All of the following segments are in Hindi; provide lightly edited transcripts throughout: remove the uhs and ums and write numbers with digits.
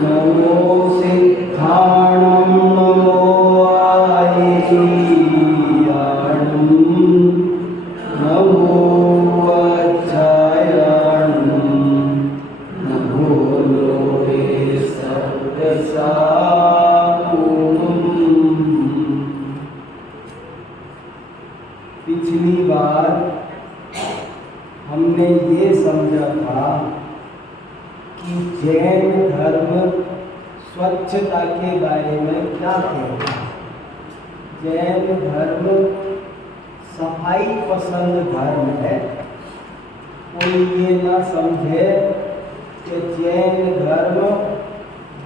नमो सिद्धाणं नमो आयतीयाणं नमो वज्रायणं नमो लोके सर्वसाकुणम्। पिछली बार हमने ये समझा था कि जैन धर्म स्वच्छता के बारे में क्या कहता है। जैन धर्म सफाई पसंद धर्म है। कोई ये ना समझे कि जैन धर्म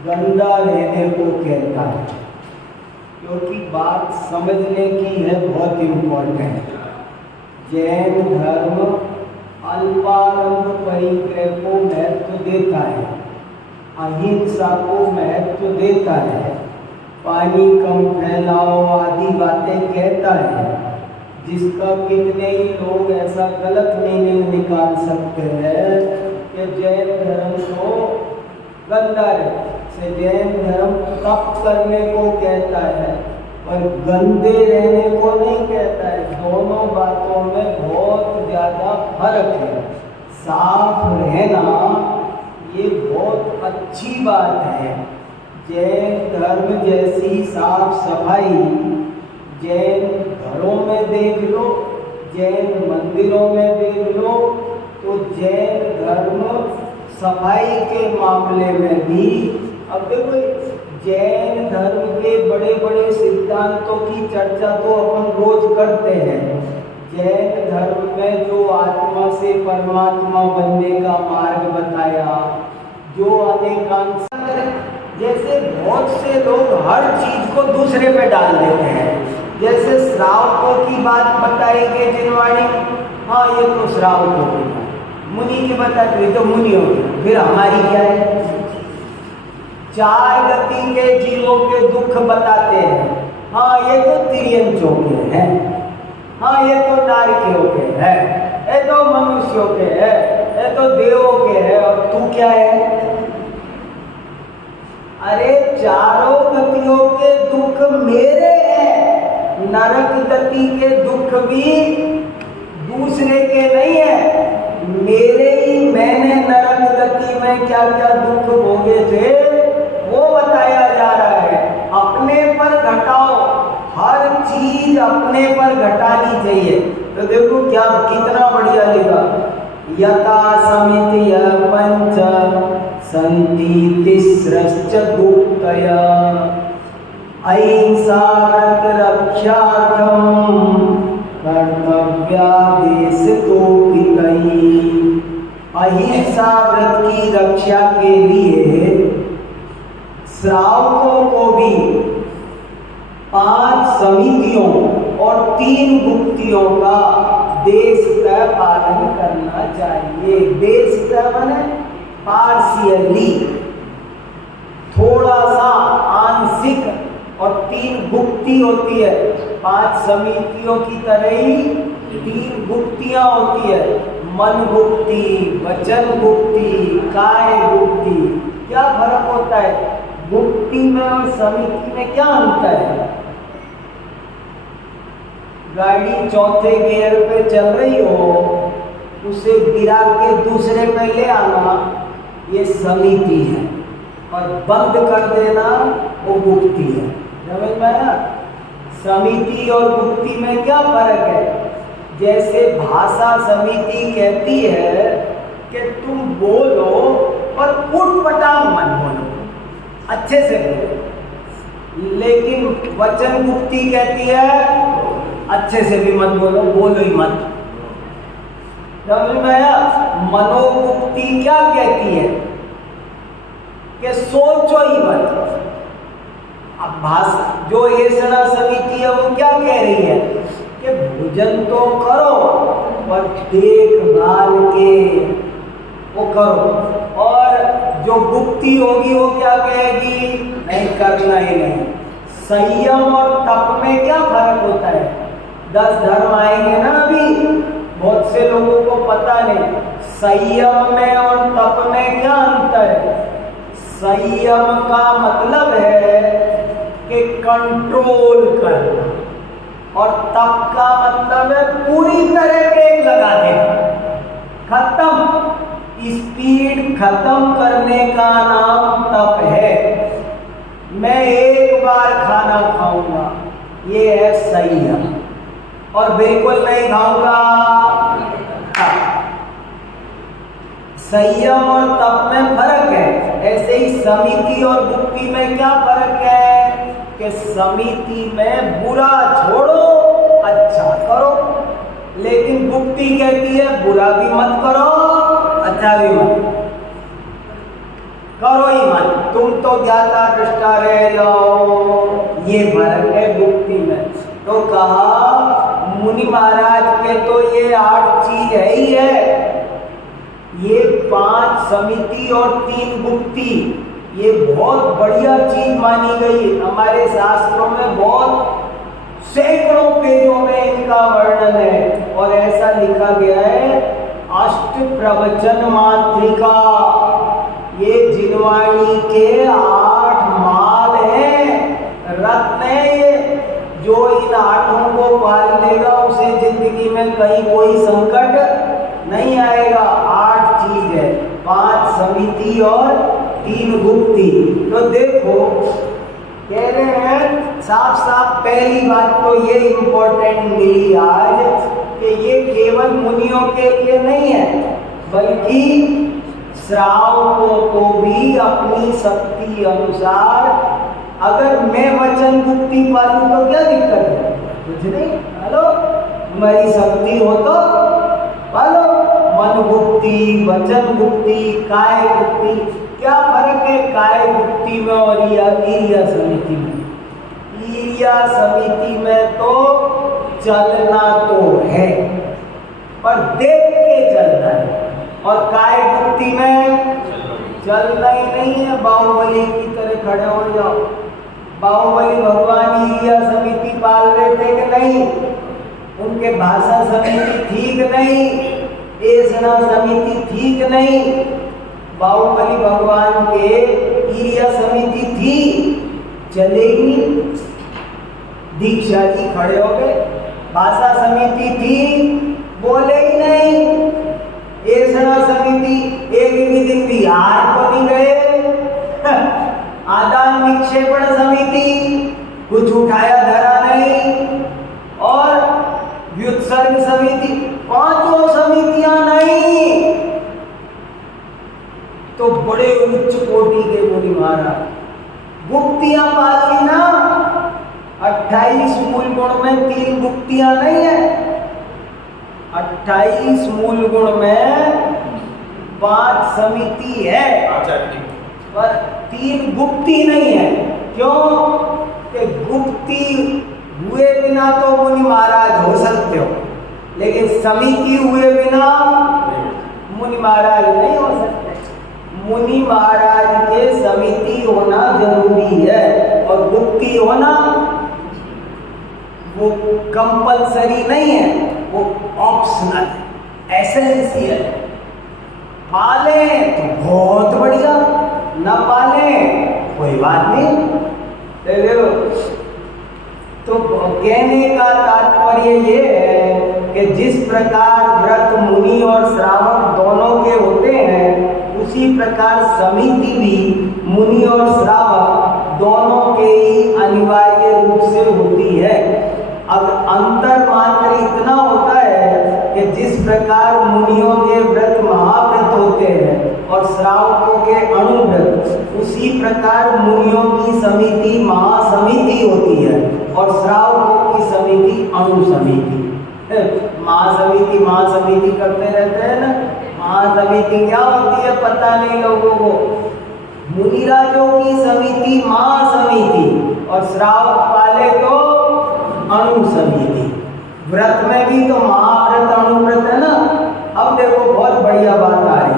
गंदा रहने को कहता है, क्योंकि बात समझने की है, बहुत इम्पोर्टेंट। जैन धर्म अल्पारंभ परिग्रह को महत्व देता है, अहिंसा को महत्व देता है, पानी कम फैलाओ आदि बातें कहता है, जिसका कितने ही लोग ऐसा गलत मीनिंग निकाल सकते हैं कि जैन धर्म को गंदा है, से जैन धर्म तप करने को कहता है और गंदे रहने को नहीं कहता है। दोनों बातों में बहुत ज़्यादा फर्क है। साफ रहना ये बहुत अच्छी बात है। जैन धर्म जैसी साफ सफाई जैन घरों में देख लो, जैन मंदिरों में देख लो, तो जैन धर्म सफाई के मामले में भी। अब देखो, जैन धर्म के बड़े बड़े सिद्धांतों की चर्चा तो अपन रोज करते हैं। जैन धर्म में जो आत्मा से परमात्मा बनने का मार्ग बताया, जो अनेकांश, जैसे बहुत से लोग हर चीज को दूसरे पे डाल देते हैं। जैसे श्रावकों की बात बताएंगे जिनवाणी, हाँ ये तो श्रावकों की बात, मुनि की बताते तो मुनि हो गया, फिर हमारी क्या है। चार गति के जीवों के दुख बताते हैं, हाँ ये तो तिर्यंचों के हैं, हाँ ये तो नारकियों के हैं, ये तो मनुष्यों के हैं, ये तो देवों के हैं, और तू क्या है। अरे चारों गतियों के दुख मेरे हैं। नरक गति के दुख भी दूसरे के नहीं है, मेरे ही। मैंने नरक गति में क्या क्या दुख भोगे थे वो बताया जा रहा है। अपने पर घटाओ, हर चीज अपने पर घटानी चाहिए। तो देखो क्या कितना बढ़िया लिखा, यथा समिति पंच संति तिस्रश्च गुप्तया अहिंसा व्रत रक्षार्थम कर्तव्यादेश तो गई। अहिंसा व्रत की रक्षा के लिए श्रावकों को भी 5 समितियों और 3 गुप्तियों का देशतः पालन करना चाहिए। देशतः माने पार्शियली, थोड़ा सा आंशिक, और 3 गुप्ती होती है। 5 समितियों की तरह ही 3 गुप्तियां होती है। मन गुप्ती, वचन गुप्ती, काय गुप्ती। क्या फर्क होता है गुप्ती में और समिति में? क्या अंतर है? गाड़ी चौथे गियर पे चल रही हो, उसे गिरा के दूसरे पे ले आना ये समिति है, और बंद कर देना वो गुप्ती है। समझ में आया? समिति और गुप्ती में क्या फर्क है? जैसे भाषा समिति कहती है कि तुम बोलो पर उटपटांग मत बोलो, अच्छे से बोलो। लेकिन वचन गुप्ती कहती है अच्छे से भी मत बोलो, बोलो ही मत। समझ में आया? मनोगुप्ती क्या कहती है कि सोचो ही मत। अब भाषा जो ऐसा समिति है वो क्या कह रही है कि भोजन तो करो पर देखभाल के वो करो। और जो गुप्ती होगी वो क्या कहेगी? नहीं, करना ही नहीं। संयम और तप में क्या फर्क होता है? 10 धर्म आएंगे ना अभी, बहुत से लोगों को पता नहीं। संयम में और तप में क्या अंतर है? संयम का मतलब है कि कंट्रोल करना, और तप का मतलब है पूरी तरह ब्रेक लगा देना, खत्म, स्पीड खत्म करने का नाम तप है। मैं एक बार खाना खाऊंगा, ये है संयम, और बिल्कुल नहीं खाऊंगा। संयम और तप में फर्क है। ऐसे ही समिति और गुप्ती में क्या फर्क है कि समिति में बुरा छोड़ो, अच्छा करो, लेकिन गुप्ती कहती है बुरा भी मत करो, अच्छा भी मत करो ही मत, तुम तो ज्ञाता दृष्टा रह जाओ। ये फर्क है गुप्ती में। तो कहा मुनि महाराज के तो ये 8 चीज है ही है, ये 5 समिति और 3 गुप्ती, ये बहुत बढ़िया चीज मानी गई। हमारे शास्त्रों में बहुत सैकड़ों पेजों में इनका वर्णन है, और ऐसा लिखा गया है अष्ट प्रवचन मात्रिका, ये जिनवाणी के 8 माल हैं, रत्न है ये। जो इन 8 को पाल लेगा उसे जिंदगी में कहीं कोई संकट नहीं आएगा। 8 चीज है, 5 समिति और 3 गुप्ती। तो देखो कह रहे हैं साफ साफ, पहली बात तो ये इम्पोर्टेंट मिली आज कि ये केवल मुनियों के लिए नहीं है, बल्कि श्रावकों को भी अपनी शक्ति अनुसार, अगर मैं वचन गुप्ती पालूं तो क्या दिक्कत है? कुछ नहीं, हेलो, तुम्हारी शक्ति हो तो पालो। मन गुप्ती, वचन गुप्ती, काय गुप्ती, क्या फर्क है काय गुप्ती में और ईर्या समिति में? ईर्या समिति में तो चलना तो है, पर देख के चलना है, और काय गुप्ती में चलना ही नहीं है, बाहुबली की तरह खड़े हो जाओ। बाहुबली भगवान ईर्या समिति पाल रहे थे कि नहीं? उनके भाषा समिति ठीक नहीं, एसना समिति ठीक नहीं, बाहुबली भगवान के ईर्या समिति थी, चलेगी। दीक्षा जी खड़े हो गए, भाषा समिति थी, बोले ही नहीं। एसना समिति एक भी दिन बिहार को नहीं गए। आदान निक्षेपण समिति कुछ उठाया धरा नहीं, और व्युत्सर्ग समिति, 5 समितियां नहीं। तो बड़े उच्च कोटि के मुनि महाराज गुप्तियां पाल ली ना। 28 मूल गुण में 3 गुप्तियां नहीं है, 28 मूल गुण में 5 समिति है, पर 3 गुप्ती नहीं है। क्यों? कि गुप्ती हुए बिना तो मुनि महाराज हो सकते हो, लेकिन समिति हुए बिना मुनि महाराज नहीं हो सकते। मुनि महाराज के समिति होना जरूरी है, और गुप्ती होना वो कंपलसरी नहीं है, वो ऑप्शनल है, एसेंशियल। पाले तो बहुत बढ़िया, न पाले कोई बात नहीं। तो कहने का तात्पर्य ये है कि जिस प्रकार व्रत मुनि और श्रावक दोनों के होते हैं, उसी प्रकार समिति भी मुनि और श्रावक दोनों के ही अनिवार्य रूप से होती है। अब अंतर मात्र इतना होता है कि जिस प्रकार मुनियों के व्रत महाव्रत होते हैं और श्रावकों के अणुव्रत, उसी प्रकार मुनियों की समिति महासमिति होती है और श्रावकों की समिति अणुसमिति। महासमिति करते रहते हैं ना, महासमिति क्या होती है पता नहीं लोगों को। मुनिराजों की समिति महासमिति और श्रावक पाले तो अणुसमिति। व्रत में भी तो महाव्रत अणुव्रत है ना। अब देखो बहुत बढ़िया बात आ रही,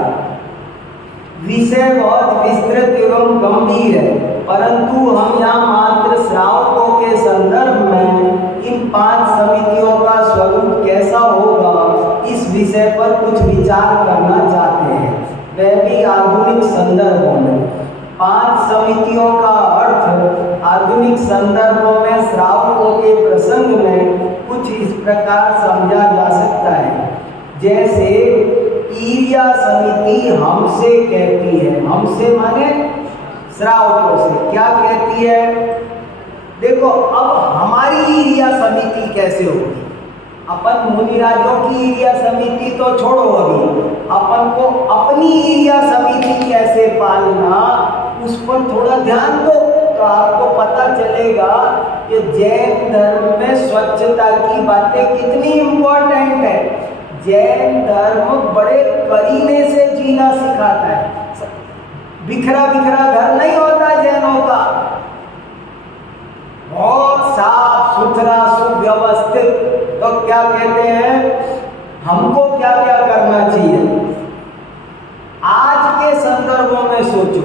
विषय बहुत विस्तृत एवं गंभीर है, परंतु हम यहाँ मात्र श्रावकों के संदर्भ में इन 5 समितियों का स्वरूप कैसा होगा इस विषय विषय पर कुछ विचार करना चाहते हैं, वह भी आधुनिक संदर्भों में। 5 समितियों का अर्थ आधुनिक संदर्भों में श्रावकों के प्रसंग में कुछ इस प्रकार समझा जा सकता है। जैसे ईर्या समिति हमसे कहती है, हमसे माने श्रावकों से क्या कहती है? देखो, अब हमारी ईर्या समिति कैसे होगी? अपन मुनिराजों की ईर्या समिति तो छोड़ो, अभी अपन को अपनी ईर्या समिति कैसे पालना, उस पर थोड़ा ध्यान दो, तो आपको पता चलेगा कि जैन धर्म में स्वच्छता की बातें कितनी इम्पोर्टेंट है। जैन धर्म बड़े करीने से जीना सिखाता है। बिखरा बिखरा घर नहीं होता जैनों का, बहुत साफ सुथरा सुव्यवस्थित। तो क्या कहते हैं, हमको क्या क्या करना चाहिए? आज के संदर्भों में सोचो,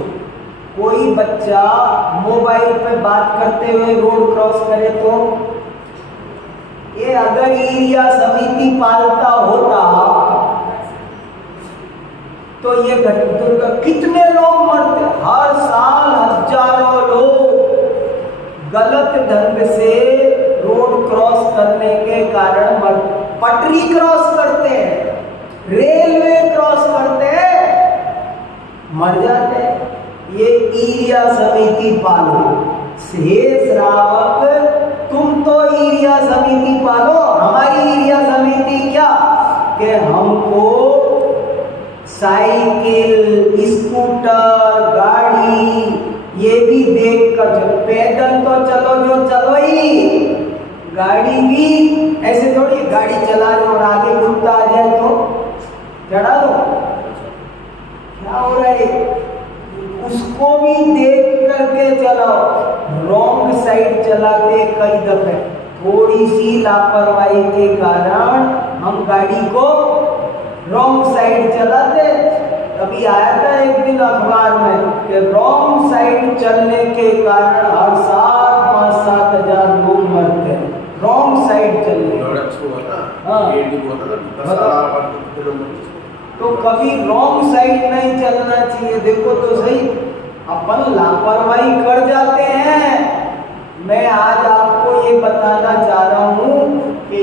कोई बच्चा मोबाइल पे बात करते हुए रोड क्रॉस करे तो ये अगर ईर्या समिति पालता होता तो ये घटना कितने लोग मरते। हर साल हजारों लोग गलत ढंग से रोड क्रॉस करने के कारण पटरी क्रॉस करते हैं, रेलवे क्रॉस करते हैं, मर जाते हैं। ये ईर्या समिति पालो। हे श्रावक, तुम तो ईर्या समिति पालो। हमारी ईर्या समिति क्या कि हमको साइकिल, स्कूटर, गाड़ी ये भी देख कर चलो। पैदल तो चलो जो चलो ही, गाड़ी भी ऐसे थोड़ी गाड़ी चला लो और आगे कुत्ता आ जाए तो चढ़ा दो। क्या हो रहा है? उसको भी देख करके चलाओ। रॉन्ग साइड चलाते कई दफे, थोड़ी सी लापरवाही के कारण हम गाड़ी को रॉन्ग साइड चलाते। अभी आया था एक दिन अखबार में कि रॉन्ग साइड चलने के कारण हर साल 5-7 हजार लोग मरते हैं, रॉन्ग साइड चलने। तो कभी रॉन्ग साइड नहीं चलना चाहिए। देखो तो सही, अपन लापरवाही कर जाते हैं। मैं आज आपको ये बताना चाह रहा हूँ कि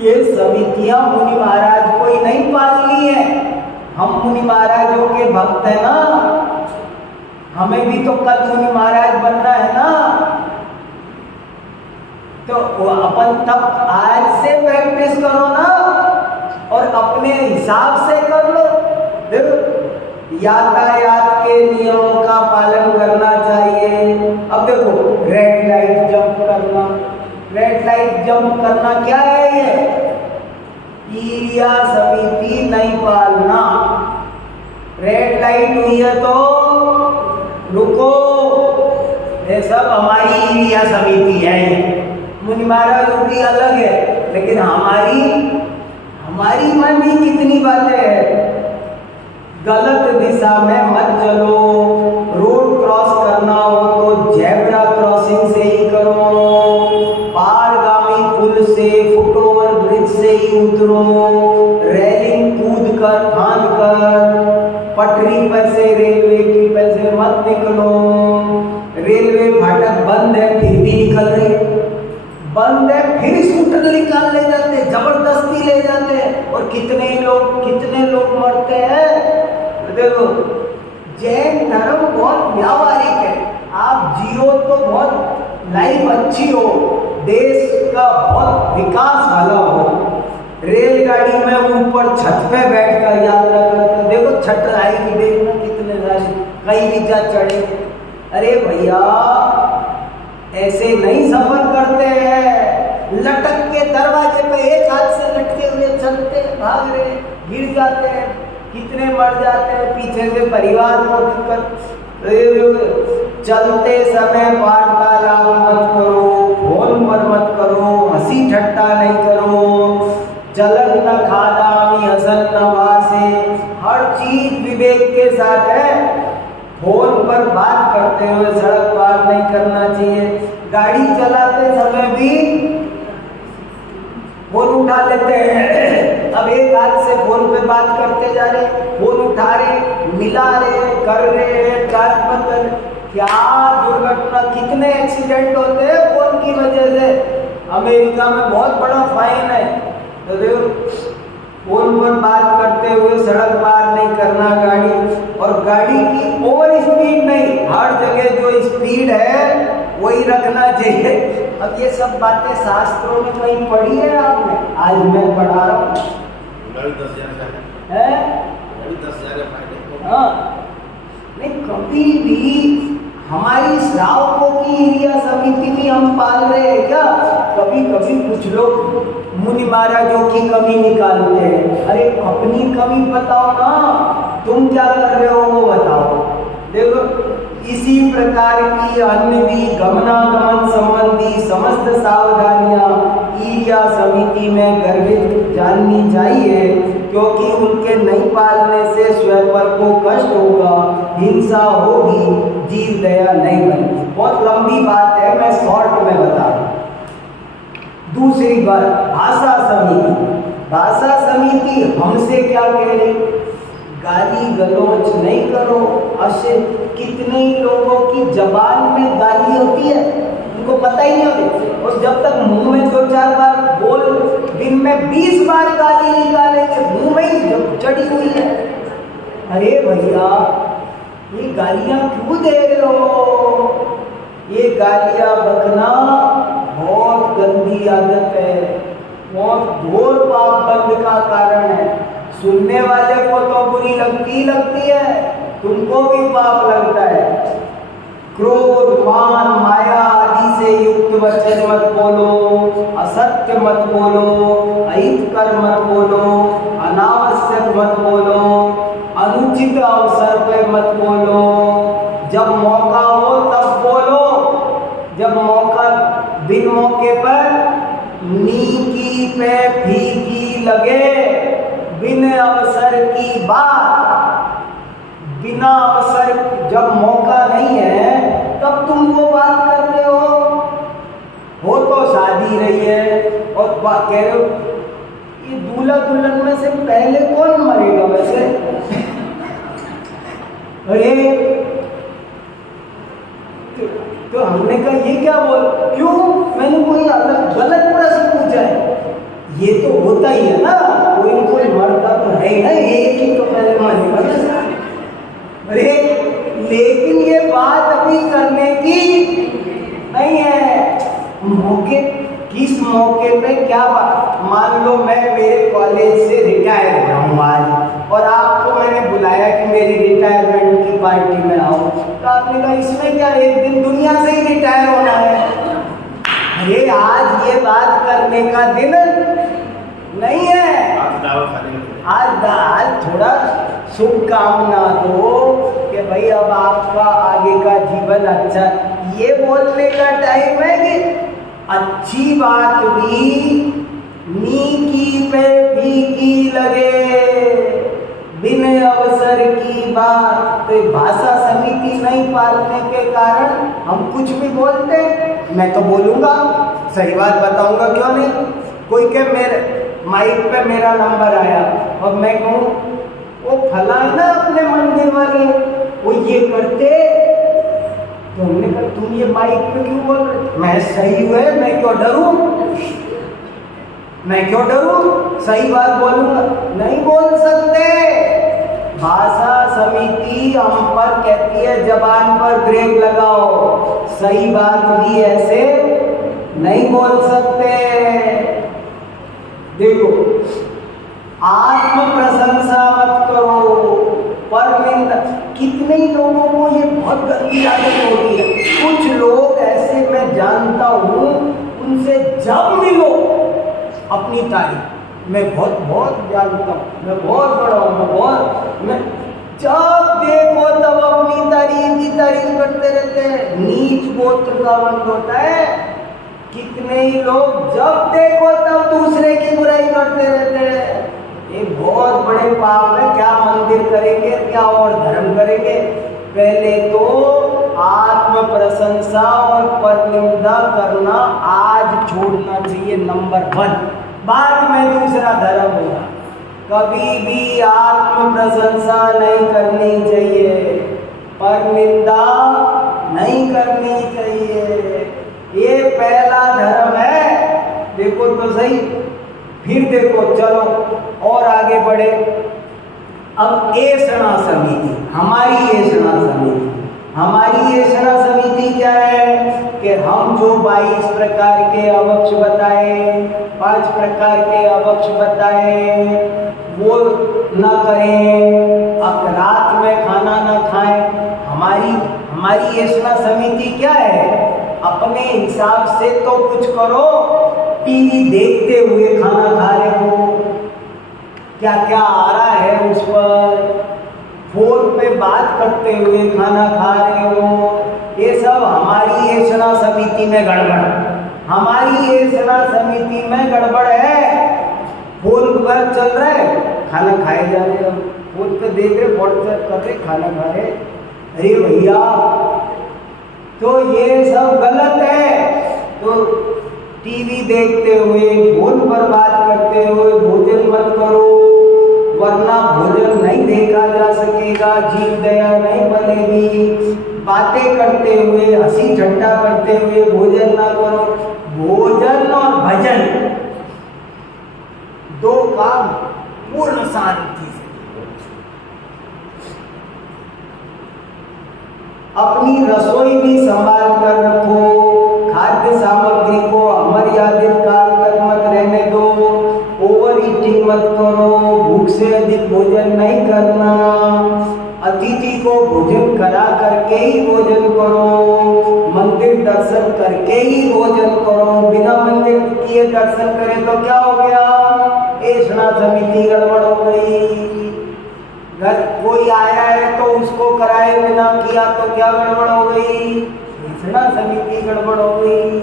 ये समितियां मुनि महाराज को ही नहीं पालनी है। हम मुनि महाराजों के भक्त है ना, हमें भी तो कल मुनि महाराज बनना है ना। तो अपन तब आज से प्रैक्टिस करो ना, और अपने हिसाब से कर लो। देखो, यातायात के नियमों का पालन करना चाहिए। अब देखो, रेड लाइट जंप करना, रेड लाइट जंप करना क्या है? ये ईर्या समिति नहीं पालना। रेड लाइट हुई है तो रुको, ये सब हमारी ईर्या समिति है। मुनि महाराज भी अलग है, लेकिन हमारी मन में कितनी बातें हैं। गलत दिशा में मत चलो। रोड क्रॉस करना हो तो जेब्रा क्रॉसिंग से ही करो, पारगामी पुल से, फुटओवर ब्रिज से ही उतरो। रेलिंग कूद कर, फांद कर, पटरी पर से, रेलवे की पर से मत निकलो। रेलवे फाटक बंद है फिर भी निकल रहे, बंद है फिर स्कूटर निकाल ले जाते, जबरदस्ती ले जाते हैं, और कितने लोग मरते हैं। देखो, जैन धर्म बहुत व्यावहारिक है। आप जियो तो बहुत लाइफ अच्छी हो, देश का बहुत विकास भला हो। रेलगाड़ी में ऊपर छत पे बैठकर यात्रा करते, देखो छठ आएगी, देखना कितने राशि कहीं भी जा चढ़े। अरे भैया, ऐसे नहीं सफर करते हैं। लटक के दरवाजे पे एक हाथ से लटके हुए चलते, भाग रहे, गिर जाते हैं, कितने मर जाते हैं, पीछे से परिवार को दिक्कत। चलते समय वार्तालाप मत करो, फोन पर मत करो, हंसी ठट्टा नहीं करो। चलन न खादामी हसन न वासे, हर चीज विवेक के साथ है। फोन पर बात करते हुए सड़क पार नहीं करना चाहिए। गाड़ी चलाते समय भी फोन उठा लेते हैं। अब अब एक हाथ से फोन पे बात करते जा रहे, फोन उठा रहे, मिला रहे, कर रहे, ट्रांसफर कर, क्या दुर्घटना, कितने एक्सीडेंट होते हैं फोन की वजह से। अमेरिका में बहुत बड़ा फाइन है। तो देखो, फोन पर बात करते हुए सड़क पार नहीं करना गाड़ी, और गाड़ी की ओवर स्पीड नहीं, हर जगह जो स्पीड है वही रखना चाहिए। अब ये सब बातें शास्त्रों में कहीं पढ़ी है आपने? आज मैं पढ़ा रहा हूँ। हाँ, नहीं, कभी भी हमारी श्रावकों की एरिया समिति में हम पाल रहे हैं क्या? कभी कभी कुछ लोग मुनि महाराजों की कमी निकालते हैं। अरे अपनी कमी बताओ ना, तुम क्या कर रहे हो वो बताओ। देखो, इसी प्रकार की अन्य भी गमनागमन संबंधी समस्त सावधानियां एरिया समिति में गर्भित जाननी चाहिए, क्योंकि उनके नहीं पालने से स्वयं को कष्ट होगा, हिंसा होगी, जीव दया नहीं बनेगी। बहुत लंबी बात है, मैं शॉर्ट में बता रहा हूँ। दूसरी बात, भाषा समिति। भाषा समिति हमसे क्या कह रही? गाली गलौज नहीं करो। अशे कितने ही लोगों की जबान में गाली होती है, उनको पता ही नहीं होती, और जब तक मुंह में 2-4 बार बोल, दिन में 20 बार गाली निकालेंगे, मुंह में ही चढ़ी हुई है। अरे भैया, ये गालियां क्यों दे रहे हो? ये गालियां बकना बहुत गंदी आदत है, बहुत घोर पाप बंद का कारण है। सुनने वाले को तो बुरी लगती है, तुमको भी पाप लगता है। क्रोध, मान, माया आदि से युक्त वचन मत बोलो, असत्य मत बोलो, अहितकर मत बोलो, अनावश्यक मत बोलो, अनुचित अवसर पे मत बोलो। जब मौका हो तब बोलो, जब मौका बिन मौके पर नीकी पे फीकी लगे, बिन अवसर की बात, बिना अवसर, जब मौका नहीं है तब तुम वो बात कर रहे हो तो शादी रही है और कह रहे हो ये दूल्हा दुल्हन में से पहले कौन मरेगा वैसे? अरे तो हमने कहा ये क्या बोल, क्यों? मैंने कोई अलग गलत प्रश्न पूछा है? ये तो होता ही है ना, कोई न कोई मरता तो है ही ना, एक ही तो पहले मानेगा। अरे लेकिन ये बात अभी करने की नहीं है। मौके, किस मौके पे क्या बात? मान लो मैं मेरे कॉलेज से रिटायर हो रहा हूँ आज, और आपको मैंने बुलाया कि मेरी रिटायरमेंट की पार्टी में आओ, तो आपने कहा इसमें क्या, एक दिन दुनिया से ही रिटायर होना है। अरे आज ये बात करने का दिन नहीं है, आज थोड़ा शुभकामना दो कि भाई अब आपका आगे का जीवन अच्छा, ये बोलने का टाइम है कि अच्छी बात भी नीकी पे फीकी लगे, बिन अवसर की बात। तो भाषा समिति नहीं पालने के कारण हम कुछ भी बोलते, मैं तो बोलूँगा, सही बात बताऊँगा, क्यों नहीं? कोई के मेरे माइक पे मेरा नंबर आया और मैं कहूँ वो फलाना अपने मंदिर वाले वो ये करते, तो हमने कहा तुम ये माइक पे क्यों बोल रहे? मैं सही हुए, मैं क्यों डरूं? मैं क्यों डरूं? सही बात बोलूंगा। नहीं बोल सकते। भाषा समिति हम पर कहती है जबान पर ब्रेक लगाओ, सही बात भी ऐसे नहीं बोल सकते। देखो, आत्म प्रशंसा मत करो, पर निंदा। कितने ही लोगों को ये बहुत गंदी आदत होती है। कुछ लोग ऐसे मैं जानता हूँ, उनसे जब मिलो अपनी तारीफ, मैं बहुत जानता हूँ, मैं बहुत बड़ा हूँ, मैं जब देखो तब अपनी तारीफ ही तारीफ करते रहते हैं। नीच गोत्र का वंश होता है। कितने ही लोग जब देखो तब दूसरे की बुराई करते रहते हैं। ये बहुत बड़े पाप है। क्या मंदिर करेंगे, क्या और धर्म करेंगे? पहले तो आत्म प्रशंसा और परनिंदा करना आज छोड़ना चाहिए, नंबर 1। बाद में दूसरा धर्म होगा। कभी भी आत्म प्रशंसा नहीं करनी चाहिए, पर निंदा नहीं करनी चाहिए। ये पहला धर्म है। देखो तो सही, फिर देखो, चलो और आगे बढ़े। अब ऐषणा समिति, हमारी ऐषणा समिति, हमारी ऐषणा समिति क्या है कि हम जो 22 प्रकार के अवक्ष बताए, 5 प्रकार के अवक्ष बताए, वो न करें, अब रात में खाना न खाएं। हमारी ऐषणा समिति क्या है? अपने हिसाब से तो कुछ करो, टीवी देखते हुए खाना खा रहे हो, क्या क्या आ रहा है उस पर, फोन पे बात करते हुए खाना खा रहे हो, ये सब हमारी ऐषणा समिति में गड़बड़, हमारी ऐषणा समिति में गड़बड़ है। फोन पर चल रहा है, खाना खाए जा रहे हो, फोन पे देख रहे, व्हाट्सएप कर रहे, खाना खा रहे। अरे भैया, तो ये सब गलत है। तो टीवी देखते हुए, फोन पर बात करते हुए भोजन मत करो, वरना भोजन नहीं देखा जा सकेगा, जीव दया नहीं बनेगी। बातें करते हुए, हंसी ठट्टा करते हुए भोजन ना करो। भोजन और भजन दो काम पूर्ण शांति से। अपनी रसोई भी संभाल कर रखो, खाद्य सामग्री को अमर्यादित काल तक मत रहने दो, ओवर ईटिंग मत करो, भूख से अधिक भोजन नहीं करना, अतिथि को भोजन करा करके ही भोजन करो, मंदिर दर्शन करके ही भोजन करो। बिना मंदिर किए दर्शन करें तो क्या हो गया? ऐषणा समिति गड़बड़ हो गई। घर कोई आया है तो उसको कराए बिना किया तो क्या गड़बड़ हो गई? ऐषणा समिति गड़बड़ हो गई।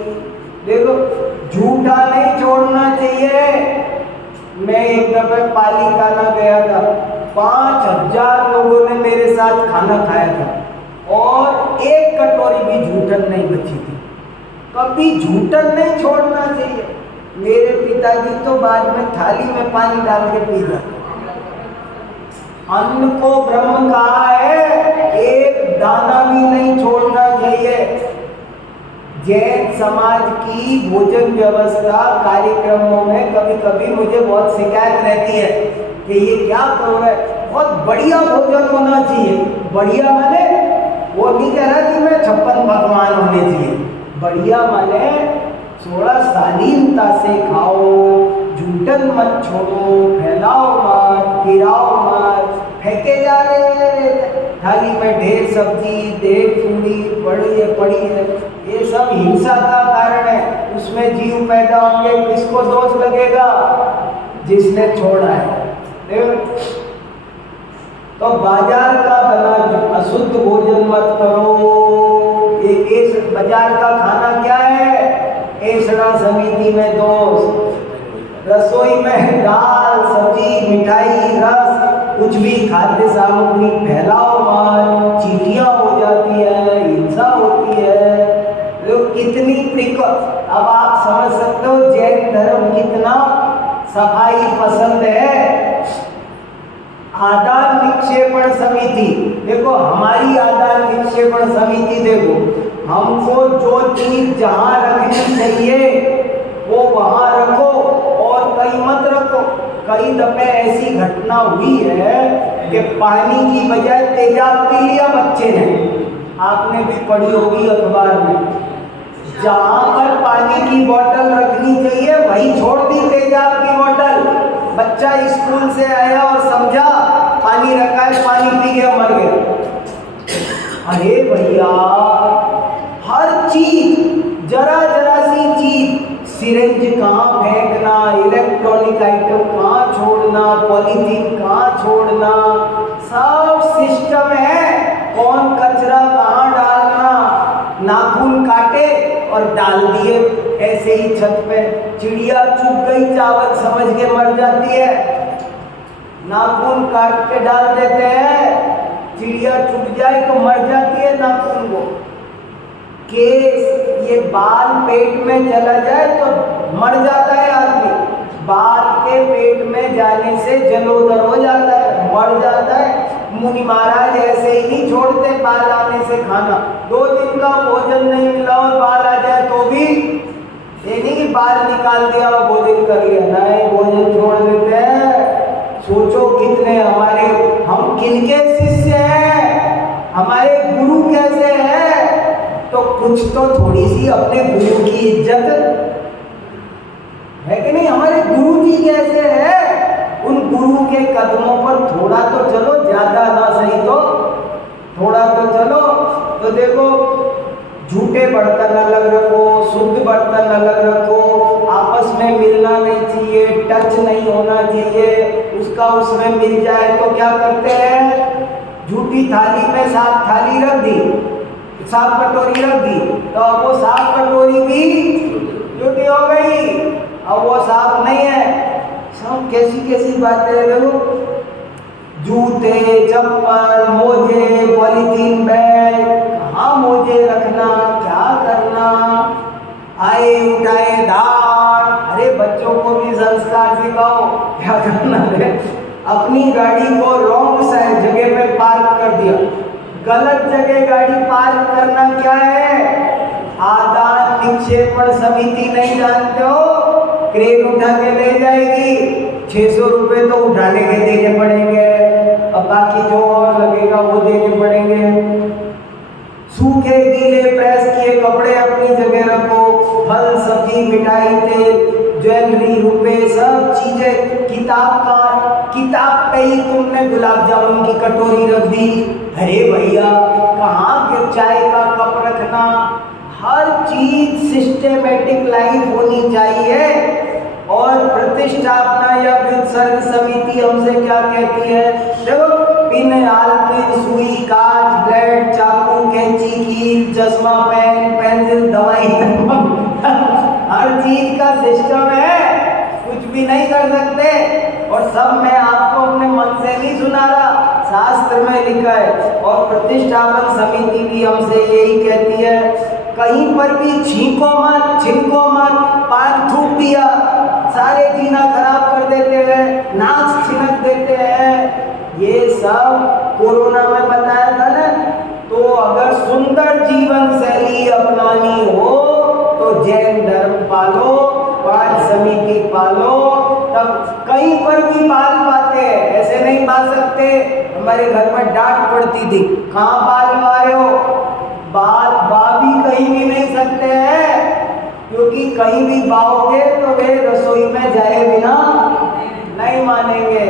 देखो, झूठा नहीं छोड़ना चाहिए। मैं एक दफे पालीताना गया था, 5000 लोगों ने मेरे साथ खाना खाया था और एक कटोरी भी झूठन नहीं बची थी। कभी झूठन नहीं छोड़ना चाहिए। मेरे पिताजी तो बाद में थाली में पानी डाल के पी जाते। अन्न को ब्रह्म कहा है, एक दाना भी नहीं छोड़ना चाहिए। जैन समाज की भोजन व्यवस्था कार्यक्रमों में कभी कभी मुझे बहुत शिकायत रहती है कि ये क्या करो है, बहुत बढ़िया भोजन होना चाहिए। बढ़िया माने वो नहीं कह रहा कि मैं 56 पकवान होने चाहिए। बढ़िया माने थोड़ा शालीनता से खाओ, झूठन मत छोड़ो, फैलाओ मत, गिराओ मत, फेंके जा रहे थाली में ढेर सब्जी, ढेर पूरी पड़ी है, ये सब हिंसा का कारण है। उसमें जीव पैदा होंगे, किसको दोष लगेगा? जिसने छोड़ा है। तो बाजार का बना अशुद्ध भोजन मत करो। ये बाजार का खाना क्या है? ऐषणा समिति में दोष। रसोई में दाल, सब्जी, मिठाई, रस, कुछ भी खाद्य सामग्री फैलाओ मत, चींटियां हो जाती है, हिंसा होती है। लोग कितनी अब आप समझ सकते हो जैन धर्म कितना सफाई पसंद है। आदान निक्षेपण समिति, देखो हमारी आदान निक्षेपण समिति, देखो हमको जो चीज जहाँ रखनी चाहिए वो वहाँ रखो और कहीं मत रखो। कई दफे ऐसी घटना हुई है कि पानी की बजाय तेजाब पी लिया बच्चे ने। आपने भी पढ़ी होगी अखबार में। जहाँ पर पानी की बोतल रखनी चाहिए वहीं छोड़ दी तेजाब की बोतल। बच्चा स्कूल से आया और समझा पानी रखा है, पानी पी गया, मर गया। अरे भैया, हर चीज, जरा जरा सी चीज, सिरिंज कहाँ फेंकना, इलेक्ट्रॉनिक आइटम कहाँ छोड़ना, पॉलीथीन कहाँ छोड़ना, सब सिस्टम है। कौन कचरा कहाँ डालना, नाखून काटे और डाल दिए ऐसे ही छत पे। चिड़िया चुग गई चावल समझ के मर जाती है, नाखून काट के डाल देते हैं। चिड़िया चुग जाए तो मर जाती है नाखून को। केस, ये बाल पेट में चला जाए तो मर जाता है आदमी। बाल के पेट में जाने से जलोदर हो जाता है, मर जाता है। मुनि महाराज ऐसे ही नहीं छोड़ते बाल आने से खाना। 2 दिन का भोजन नहीं मिला और बाल आ जाए तो भी ये नहीं कि बाल निकाल दिया और भोजन कर लिया, नहीं, भोजन छोड़ देते हैं। सोचो कितने हमारे, हम किनके शिष्य हैं, हमारे गुरु कैसे हैं, तो कुछ तो थोड़ी सी अपने गुरु की इज्जत है कि नहीं। हमारे गुरु जी कैसे हैं, उन गुरु के कदमों पर थोड़ा तो चलो, ज्यादा ना सही तो थोड़ा तो चलो। तो देखो, झूठे बर्तन अलग रखो, शुद्ध बर्तन अलग रखो, आपस में मिलना नहीं चाहिए, टच नहीं होना चाहिए। उसका उसमें मिल जाए तो क्या करते हैं, झूठी थाली में साफ थाली रख दी, साफ कटोरी रख दी, तो अब वो साफ कटोरी भी झूठी हो गई, अब वो साफ नहीं है। सब कैसी कैसी बातें हैं देखो, जूते, चप्पल, मोजे, पॉलीथीन बैग, कहाँ मोजे रखना, क्या करना, आए उठाए धार। अरे बच्चों को भी संस्कार सिखाओ, क्या करना है। अपनी गाड़ी को रॉन्ग साइड जगह पे पार्क कर दिया, गलत जगह गाड़ी पार्क करना क्या है, आदान निक्षेपण समिति नहीं जानते हो, क्रेन उठा के ले जाएगी, 600 रुपए तो उठाने के देने पड़ेंगे, अब बाकी जो और लगेगा वो देने पड़ेंगे। सूखे गीले प्रेस किए कपड़े अपनी जगह रखो, फल सब्जी मिठाई तेल ज्वेलरी रुपए सब चीजें, किताब पे ही तुमने गुलाब जामुन की कटोरी रख दी। अरे भैया, कहाँ के चाय का कप रखना, हर चीज सिस्टेमेटिक लाइफ होनी चाहिए। और प्रतिष्ठापना या व्युत्सर्ग समिति हमसे क्या कहती है, देखो, पिन, आलपिन, सुई, कांच, ब्लेड, चाकू, कैंची, कील, चश्मा, पेन, पेंसिल, दवाई, हर चीज का सिस्टम है, कुछ भी नहीं कर सकते। और सब मैं आपको अपने मन से नहीं सुना रहा, शास्त्र में लिखा है। और प्रतिष्ठापन समिति भी हमसे यही कहती है, कहीं पर भी छींको मत, छिनको मत, पान थूक दिया, सारे जीना खराब कर देते हैं, नाक छिनक देते हैं। ये सब कोरोना में बताया था ना। तो अगर सुंदर जीवन शैली अपनानी हो तो जैन धर्म पालो, पांच समिति पालो, तब कहीं पर भी बाल पाते हैं, ऐसे नहीं पा सकते। हमारे घर में डांट पड़ती थी, कहाँ बाल पा रहे हो, बाल बा भी कहीं भी नहीं सकते हैं, क्योंकि कहीं भी बाओगे तो वे रसोई में जाए बिना नहीं मानेंगे।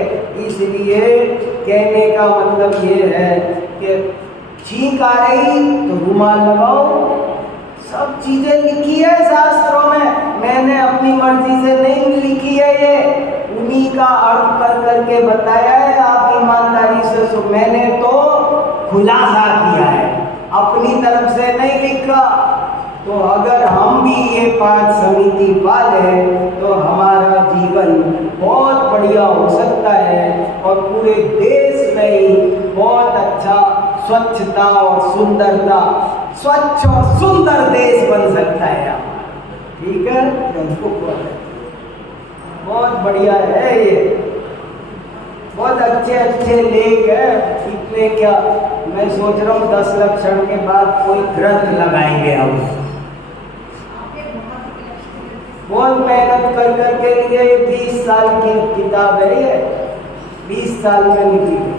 इसलिए कहने का मतलब ये है कि छींक आ रही तो रुमाल लगाओ, सब चीजें लिखी है शास्त्रों में, मैंने अपनी मर्जी से नहीं लिखी है, ये उन्हीं का अर्थ कर करके बताया है। आप ईमानदारी से सुन, मैंने तो खुलासा किया है, अपनी तरफ से नहीं लिखा। तो अगर हम भी ये पांच समिति पाले तो हमारा जीवन बहुत बढ़िया हो सकता है और पूरे देश में ही बहुत अच्छा स्वच्छता और सुंदरता, स्वच्छ और सुंदर देश बन सकता है हमारा। ठीक है, बहुत बढ़िया है ये, बहुत अच्छे अच्छे लेख है। इतने क्या, मैं सोच रहा हूँ 10 लक्षण के बाद कोई ग्रंथ लगाएंगे हम। बहुत मेहनत कर करके लिए 20 साल की किताब है ये, 20 साल में लिखी।